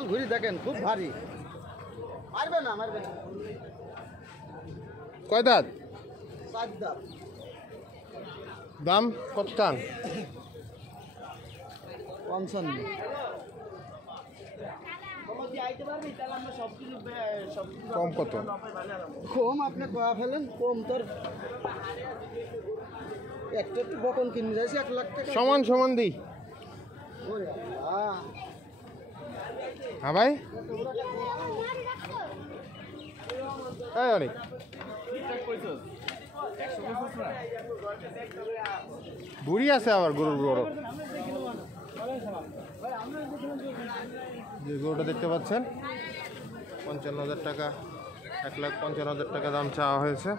Local ঘুরি দেখেন খুব ভারী, মারবে না মারবে না। কয় দাঁত? 4 দাঁত। দাম কত টান? 55। কম কত? কম আপনি কয়া ফেলেন, কম তোর একটা একটু বকন কিনে যাইছি 1 লাখ টাকা। সমান সমান দিই। হ্যাঁ ভাই, অনেক বুড়ি আছে আবার গরুর বড়। যে গরুটা দেখতে পাচ্ছেন 55,000 টাকা, 1,55,000 টাকা দাম চাওয়া হয়েছে।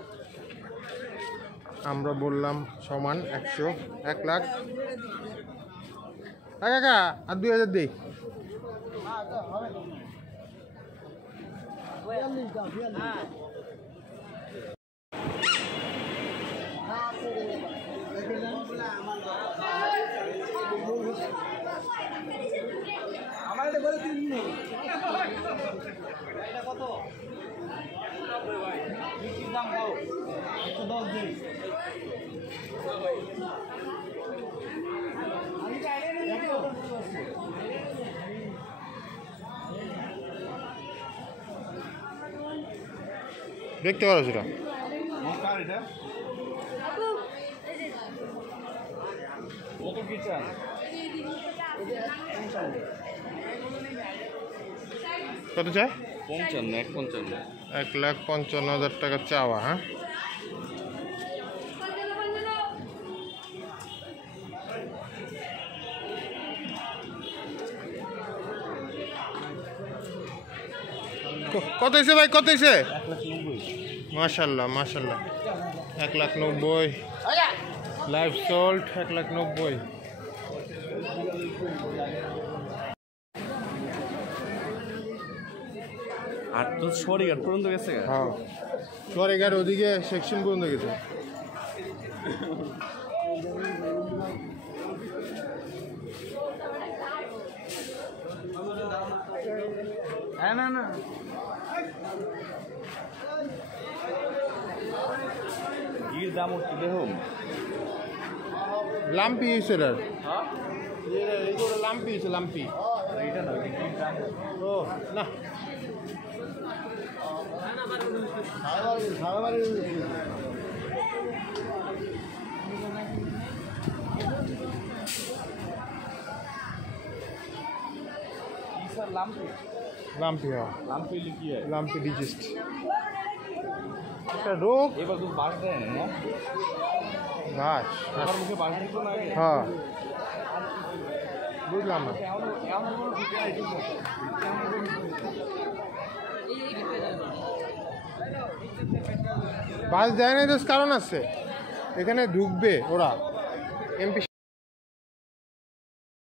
আমরা বললাম সমান 100, 1 লাখ। কাকা আর 2,000 দিই। আমার এটা বলে 3 নেই। এটা কত? কি দাম দাও? 110 দিন। আমি চাইলে না দেখো। দেখতে পারো সেটা। কার এটা? কত কি চান? কত চাই? 55, 155। 1,55,000 টাকা চাওয়া। হ্যাঁ, কত হয়েছে ভাই, কত হয়েছে? 190। মাশাল্লাহ মাশাল্লাহ, 1,90,000 লাইভ সোল্ড, 1,90,000। আর তো সরিঘাট পর্যন্ত গেছে। হ্যাঁ, চরেঘাট ওদিকে সেকশন পর্যন্ত গেছে। হ্যাঁ না না, এর দাম উঠতে দেখুন। লাম্পি হয়েছে এটার, এইগুলো লাম্পি হয়েছে, লাম্পি। এটা না, দাম ও না, লাম্পি লাম্পি, হ্যাঁ লাম্পি কি হয়? লাম্পি ডিজিস্ট একটা রোগ। এবার তো বাস দেয় না, ঘাস, আমার মুখে বাস দিত না। হ্যাঁ বুঝলাম না। বাস দেয় না, কারণ আছে, এখানে ঢুকবে ওরা এমপি